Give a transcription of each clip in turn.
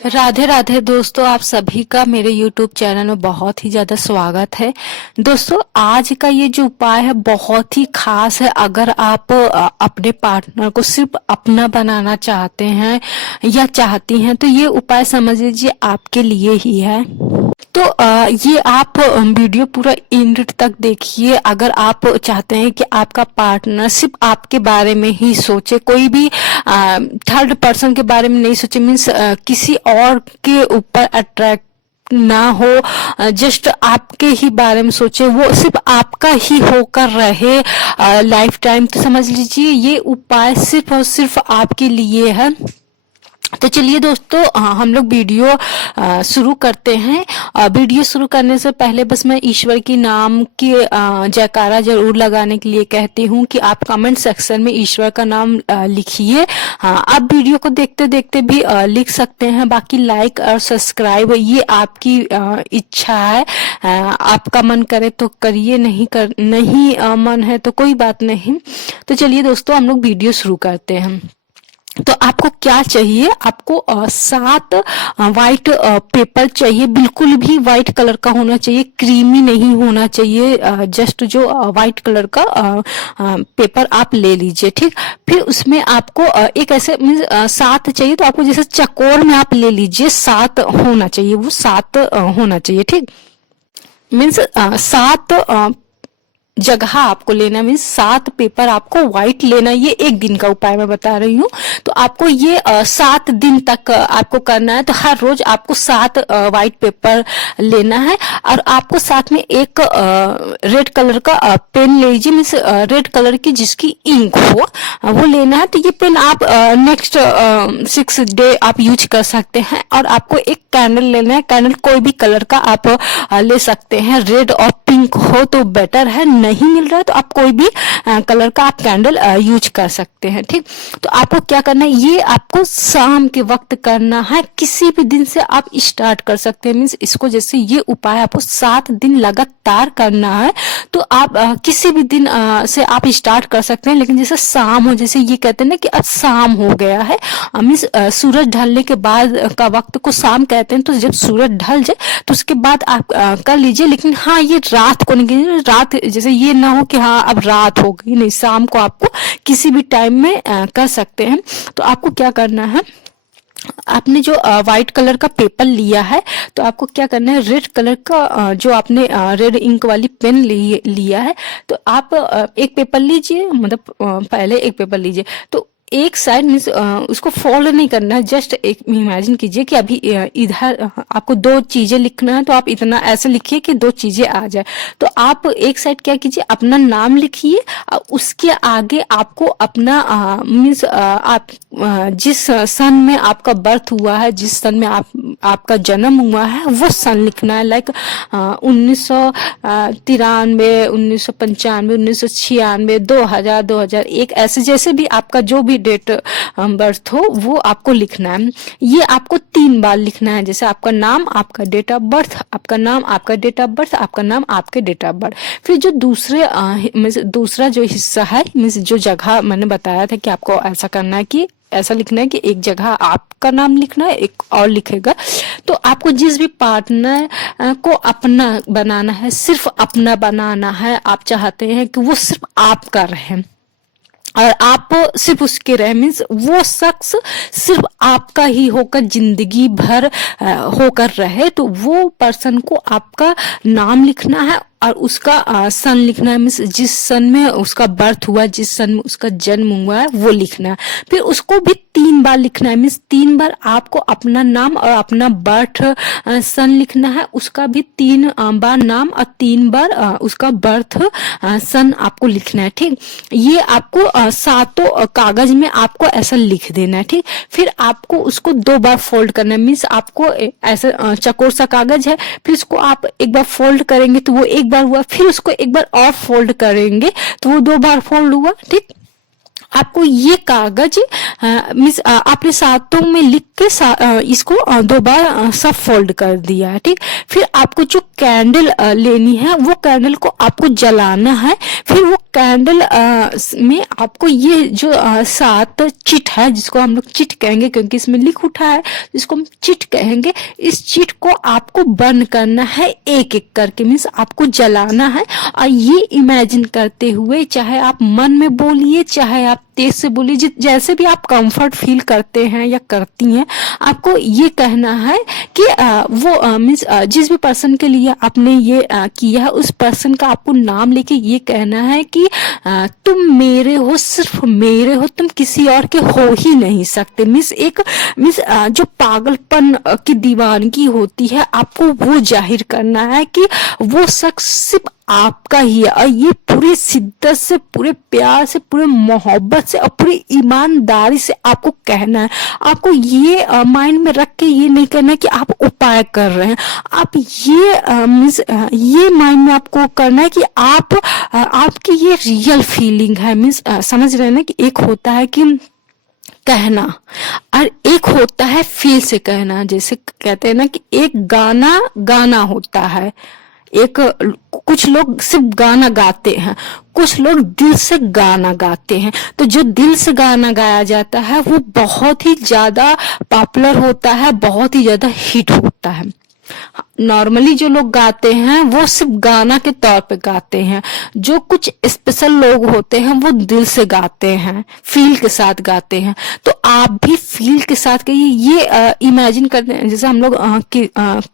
राधे राधे दोस्तों, आप सभी का मेरे YouTube चैनल में बहुत ही ज़्यादा स्वागत है। दोस्तों, आज का ये जो उपाय है बहुत ही खास है। अगर आप अपने पार्टनर को सिर्फ अपना बनाना चाहते हैं या चाहती हैं तो ये उपाय समझ लीजिए आपके लिए ही है। तो ये आप वीडियो पूरा एंड तक देखिए। अगर आप चाहते हैं कि आपका पार्टनर सिर्फ आपके बारे में ही सोचे, कोई भी थर्ड पर्सन के बारे में नहीं सोचे, मीन्स किसी और के ऊपर अट्रैक्ट ना हो, जस्ट आपके ही बारे में सोचे, वो सिर्फ आपका ही होकर रहे लाइफ टाइम, तो समझ लीजिए ये उपाय सिर्फ और सिर्फ आपके लिए है। तो चलिए दोस्तों, हम लोग वीडियो शुरू करते हैं। वीडियो शुरू करने से पहले बस मैं ईश्वर की नाम की जयकारा जरूर लगाने के लिए कहती हूँ कि आप कमेंट सेक्शन में ईश्वर का नाम लिखिए। आप वीडियो को देखते देखते भी लिख सकते हैं। बाकी लाइक और सब्सक्राइब ये आपकी इच्छा है। आपका मन करे तो करिए, नहीं मन है तो कोई बात नहीं। तो चलिए दोस्तों, हम लोग वीडियो शुरू करते हैं। तो आपको क्या चाहिए? आपको 7 व्हाइट पेपर चाहिए। बिल्कुल भी व्हाइट कलर का होना चाहिए, क्रीमी नहीं होना चाहिए। जस्ट जो व्हाइट कलर का पेपर आप ले लीजिए, ठीक। फिर उसमें आपको एक ऐसे मीन्स 7 चाहिए, तो आपको जैसे चकोर में आप ले लीजिए, 7 होना चाहिए, वो 7 होना चाहिए, ठीक। मीन्स 7 जगह आपको लेना, मीन्स 7 पेपर आपको व्हाइट लेना। ये एक दिन का उपाय मैं बता रही हूँ। तो आपको ये 7 दिन तक आपको करना है। तो हर रोज आपको 7 व्हाइट पेपर लेना है और आपको साथ में एक रेड कलर का पेन ले लीजिए, मीन्स रेड कलर की जिसकी इंक हो वो लेना है। तो ये पेन आप नेक्स्ट 6 डे आप यूज कर सकते हैं। और आपको एक कैंडल लेना है। कैंडल कोई भी कलर का आप ले सकते हैं, रेड और पिंक हो तो बेटर है। नहीं मिल रहा है तो आप कोई भी कलर का आप कैंडल यूज कर सकते हैं, ठीक। तो आपको क्या करना है, ये आपको शाम के वक्त करना है। किसी भी दिन से आप स्टार्ट कर सकते हैं, मीन्स इसको जैसे ये उपाय आपको 7 दिन लगातार करना है। तो आप किसी भी दिन से आप स्टार्ट कर सकते हैं। लेकिन जैसे शाम हो, जैसे ये कहते हैं ना कि अब शाम हो गया है, मीन्स सूरज ढलने के बाद का वक्त को शाम कहते हैं। तो जब सूरज ढल जाए तो उसके बाद आप कर लीजिए। लेकिन हाँ, ये रात को नहीं, रात जैसे ये ना हो कि हाँ अब रात हो गई, नहीं, शाम को आपको किसी भी टाइम में कर सकते हैं। तो आपको क्या करना है, आपने जो व्हाइट कलर का पेपर लिया है तो आपको क्या करना है, रेड कलर का जो आपने रेड इंक वाली पेन लिया है, तो आप एक पेपर लीजिए, मतलब पहले एक पेपर लीजिए। तो एक साइड मीन्स उसको फोल्ड नहीं करना है, जस्ट एक इमेजिन कीजिए कि अभी इधर आपको 2 चीजें लिखना है, तो आप इतना ऐसे लिखिए कि 2 चीजें आ जाए। तो आप एक साइड क्या कीजिए, अपना नाम लिखिए और उसके आगे आपको अपना मीन्स आप जिस सन में आपका बर्थ हुआ है, जिस सन में आपका जन्म हुआ है, वो सन लिखना है। लाइक 1993, 1995, 1996, 2000, 2001, ऐसे जैसे भी आपका जो भी डेट बर्थ हो वो आपको लिखना है। ये आपको 3 बार लिखना है। जैसे आपका नाम, आपका डेट ऑफ बर्थ, आपका नाम, आपका डेट ऑफ बर्थ, आपका नाम, आपके डेट ऑफ बर्थ। फिर जो दूसरा जो हिस्सा है, मीन्स जो जगह मैंने बताया था कि आपको ऐसा करना है कि ऐसा लिखना है कि एक जगह आपका नाम लिखना है, एक और लिखेगा। तो आपको जिस भी पार्टनर को अपना बनाना है, सिर्फ अपना बनाना है, आप चाहते हैं कि वो सिर्फ आपका रहे और आप सिर्फ उसके रहे, मीन्स वो शख्स सिर्फ आपका ही होकर जिंदगी भर होकर रहे, तो वो पर्सन को आपका नाम लिखना है और उसका सन लिखना है, मीन्स जिस सन में उसका बर्थ हुआ, जिस सन में उसका जन्म हुआ है वो लिखना है। फिर उसको भी 3 बार लिखना है, मीन्स 3 बार आपको अपना नाम और अपना बर्थ सन लिखना है। उसका भी 3 बार नाम और 3 बार उसका बर्थ सन आपको लिखना है, ठीक। ये आपको 7 कागज में आपको ऐसा लिख देना है, ठीक। फिर आपको उसको 2 बार फोल्ड करना है, मीन्स आपको ऐसा चकोर सा कागज है, फिर उसको आप एक बार फोल्ड करेंगे तो वो एक बार हुआ, फिर उसको एक बार और फोल्ड करेंगे तो वो 2 बार फोल्ड हुआ, ठीक। आपको ये कागज मीन्स आपने 7 में लिख के इसको 2 बार सब फोल्ड कर दिया है, ठीक। फिर आपको जो कैंडल लेनी है वो कैंडल को आपको जलाना है। फिर वो कैंडल में आपको ये जो 7 चिट है, जिसको हम लोग चिट कहेंगे क्योंकि इसमें लिख उठा है, जिसको हम चिट कहेंगे, इस चिट को आपको बर्न करना है एक एक करके, मीन्स आपको जलाना है। और ये इमेजिन करते हुए, चाहे आप मन में बोलिए चाहे आप तेज से बोलिए, जैसे भी आप कंफर्ट फील करते हैं या करती हैं, आपको ये कहना है कि वो मीन्स जिस भी पर्सन के लिए आपने ये किया है, उस पर्सन का आपको नाम लेके ये कहना है कि तुम मेरे हो, सिर्फ मेरे हो, तुम किसी और के हो ही नहीं सकते। मीन्स जो पागलपन की दीवानगी होती है, आपको वो जाहिर करना है कि वो शख्स सिर्फ आपका ही है। और ये पूरी शिद्दत से, पूरे प्यार से, पूरे मोहब्बत से और पूरी ईमानदारी से आपको कहना है। आपको ये माइंड में रख के ये नहीं करना है कि आप उपाय कर रहे हैं। आप ये माइंड में आपको करना है कि आपकी ये रियल फीलिंग है। मीन्स समझ रहे हैं ना कि एक होता है कि कहना और एक होता है फील से कहना। जैसे कहते हैं ना कि एक गाना होता है, एक कुछ लोग सिर्फ गाना गाते हैं, कुछ लोग दिल से गाना गाते हैं। तो जो दिल से गाना गाया जाता है वो बहुत ही ज्यादा पॉपुलर होता है, बहुत ही ज्यादा हिट होता है। नॉर्मली जो लोग गाते हैं वो सिर्फ गाना के तौर पे गाते हैं। जो कुछ स्पेशल लोग होते हैं वो दिल से गाते हैं, फील के साथ गाते हैं। तो आप भी फील के साथ कहिए। ये इमेजिन करते हैं, जैसे हम लोग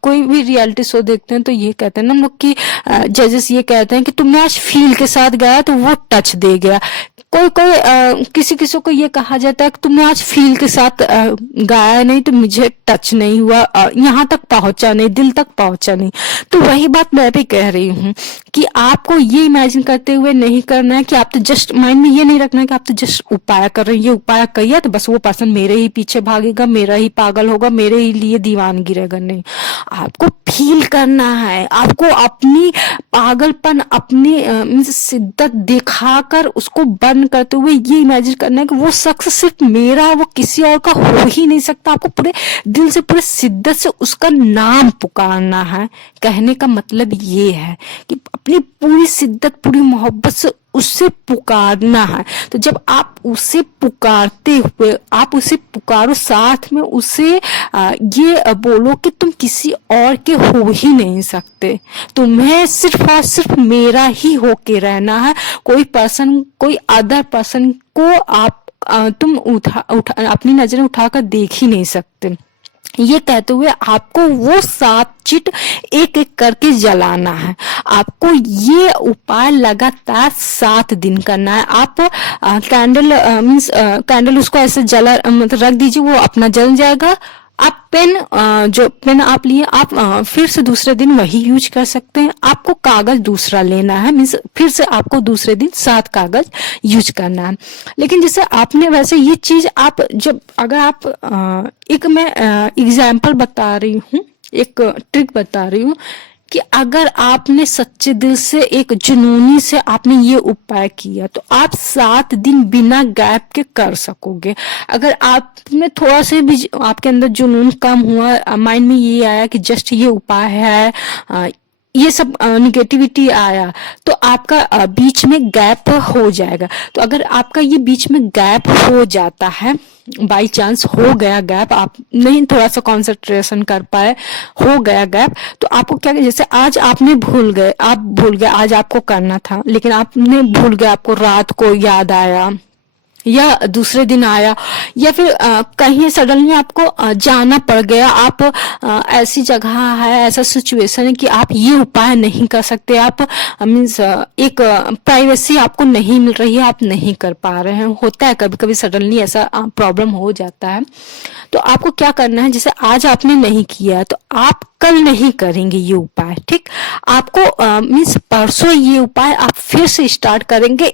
कोई भी रियलिटी शो देखते हैं तो ये कहते हैं ना हम लोग कि जजेस ये कहते हैं कि तुमने आज फील के साथ गाया तो वो टच दे गया। कोई किसी को ये कहा जाता है कि तुमने आज फील के साथ गाया नहीं तो मुझे टच नहीं हुआ, यहाँ तक पहुंचा नहीं, दिल तक पहुंचा नहीं। तो वही बात मैं भी कह रही हूँ कि आपको ये इमेजिन करते हुए नहीं करना है कि आप तो जस्ट माइंड में ये नहीं रखना है कि आप तो जस्ट उपाय कर रहे हैं। ये उपाय किया तो बस वो पर्सन मेरे ही पीछे भागेगा, मेरा ही पागल होगा, मेरे ही लिए दीवानगी रहेगा। नहीं, आपको फील करना है। आपको अपनी पागलपन, अपनी शिद्दत दिखाकर उसको बंद करते हुए ये इमेजिन करना है कि वो शख्स सिर्फ मेरा है, वो किसी और का हो ही नहीं सकता। आपको पूरे दिल से, पूरे शिद्दत से उसका नाम पुकारना है। कहने का मतलब ये है कि अपनी पूरी शिद्दत, पूरी मोहब्बत से उससे पुकारना है। तो जब आप उसे पुकारते हुए, आप उसे पुकारो, साथ में उसे ये बोलो कि तुम किसी और के हो ही नहीं सकते, तुम्हें सिर्फ और सिर्फ मेरा ही होके रहना है। कोई अदर पर्सन को तुम अपनी नजरें उठाकर देख ही नहीं सकते। ये कहते हुए आपको वो 7 चिट एक एक करके जलाना है। आपको ये उपाय लगातार 7 दिन करना है। आप कैंडल उसको ऐसे जला मतलब रख दीजिए, वो अपना जल जाएगा। आप जो पेन आप लिए, आप फिर से दूसरे दिन वही यूज कर सकते हैं। आपको कागज दूसरा लेना है, मीन्स फिर से आपको दूसरे दिन 7 कागज यूज करना है। लेकिन जैसे आपने वैसे ये चीज अगर आप एक मैं एग्जाम्पल बता रही हूँ, एक ट्रिक बता रही हूँ कि अगर आपने सच्चे दिल से, एक जुनूनी से आपने ये उपाय किया तो आप 7 दिन बिना गैप के कर सकोगे। अगर आप में थोड़ा से भी आपके अंदर जुनून कम हुआ, माइंड में ये आया कि जस्ट ये उपाय है, ये सब निगेटिविटी आया, तो आपका बीच में गैप हो जाएगा। तो अगर आपका ये बीच में गैप हो जाता है, बाई चांस हो गया गैप, आप नहीं थोड़ा सा कंसंट्रेशन कर पाए, हो गया गैप, तो आपको क्या, जैसे आज आपने भूल गए आज आपको करना था, लेकिन आपने भूल गए, आपको रात को याद आया या दूसरे दिन आया, या फिर कहीं सडनली आपको जाना पड़ गया, आप ऐसी जगह है, ऐसा सिचुएशन है कि आप ये उपाय नहीं कर सकते, आप मीन्स एक प्राइवेसी आपको नहीं मिल रही है, आप नहीं कर पा रहे हैं। होता है कभी कभी सडनली ऐसा प्रॉब्लम हो जाता है। तो आपको क्या करना है, जैसे आज आपने नहीं किया तो आप कल नहीं करेंगे ये उपाय, ठीक। आपको मीन्स परसों ये उपाय आप फिर से स्टार्ट करेंगे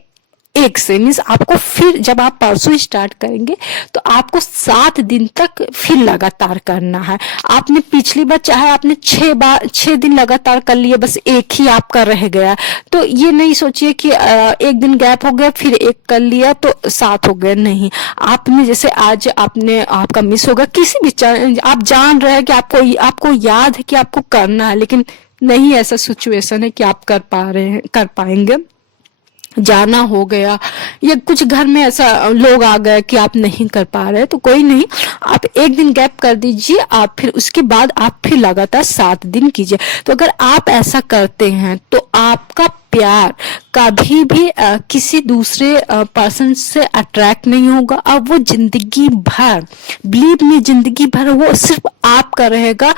एक से, मीन्स आपको फिर जब आप परसों स्टार्ट करेंगे तो आपको 7 दिन तक फिर लगातार करना है। आपने पिछली बार चाहे आपने 6 दिन लगातार कर लिए, बस एक ही आपका रह गया, तो ये नहीं सोचिए कि एक दिन गैप हो गया फिर एक कर लिया तो 7 हो गए। नहीं, आपने जैसे आज आपका मिस होगा, किसी भी आप जान रहे हैं कि आपको याद है कि आपको करना है, लेकिन नहीं ऐसा सिचुएशन है कि आप कर पाएंगे। जाना हो गया या कुछ घर में ऐसा लोग आ गए कि आप नहीं कर पा रहे, तो कोई नहीं, आप एक दिन गैप कर दीजिए, आप फिर उसके बाद आप फिर लगातार 7 दिन कीजिए। तो अगर आप ऐसा करते हैं तो आपका प्यार कभी भी किसी दूसरे पर्सन से अट्रैक्ट नहीं होगा, और वो जिंदगी भर, बिलीव मी, जिंदगी भर वो सिर्फ आपका रहेगा।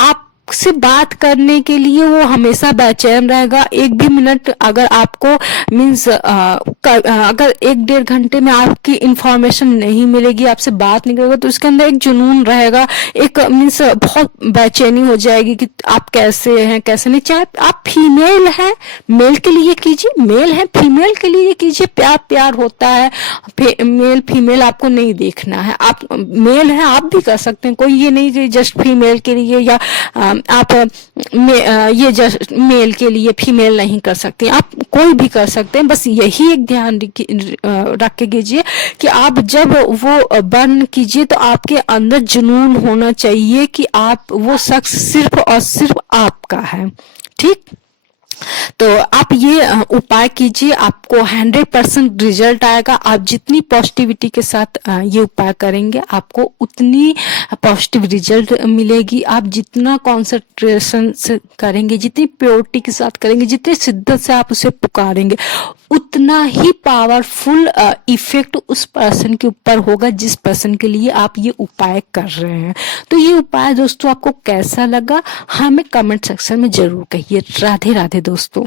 आप से बात करने के लिए वो हमेशा बेचैन रहेगा। एक भी मिनट अगर आपको मीन्स अगर 1-1.5 घंटे में आपकी इंफॉर्मेशन नहीं मिलेगी, आपसे बात नहीं करेगा, तो उसके अंदर एक जुनून रहेगा, एक मीन्स बहुत बेचैनी हो जाएगी कि आप कैसे हैं कैसे नहीं। चाहे आप फीमेल हैं, मेल के लिए कीजिए, मेल है फीमेल के लिए कीजिए, प्यार प्यार होता है। मेल फीमेल आपको नहीं देखना है, आप मेल है आप भी कर सकते हैं, कोई ये नहीं कि जस्ट फीमेल के लिए या आप ये जस्ट मेल के लिए फीमेल नहीं कर सकते, आप कोई भी कर सकते हैं। बस यही एक ध्यान रख के कीजिए कि आप जब वो बर्न कीजिए तो आपके अंदर जुनून होना चाहिए कि आप वो शख्स सिर्फ और सिर्फ आपका है। ठीक, तो आप ये उपाय कीजिए, आपको 100% रिजल्ट आएगा। आप जितनी पॉजिटिविटी के साथ ये उपाय करेंगे आपको उतनी पॉजिटिव रिजल्ट मिलेगी। आप जितना कॉन्सेंट्रेशन से करेंगे, जितनी प्योरिटी के साथ करेंगे, जितनी शिद्दत से आप उसे पुकारेंगे, उतना ही पावरफुल इफेक्ट उस पर्सन के ऊपर होगा जिस पर्सन के लिए आप ये उपाय कर रहे हैं। तो ये उपाय दोस्तों आपको कैसा लगा हमें कमेंट सेक्शन में जरूर कहिए। राधे राधे दोस्तों।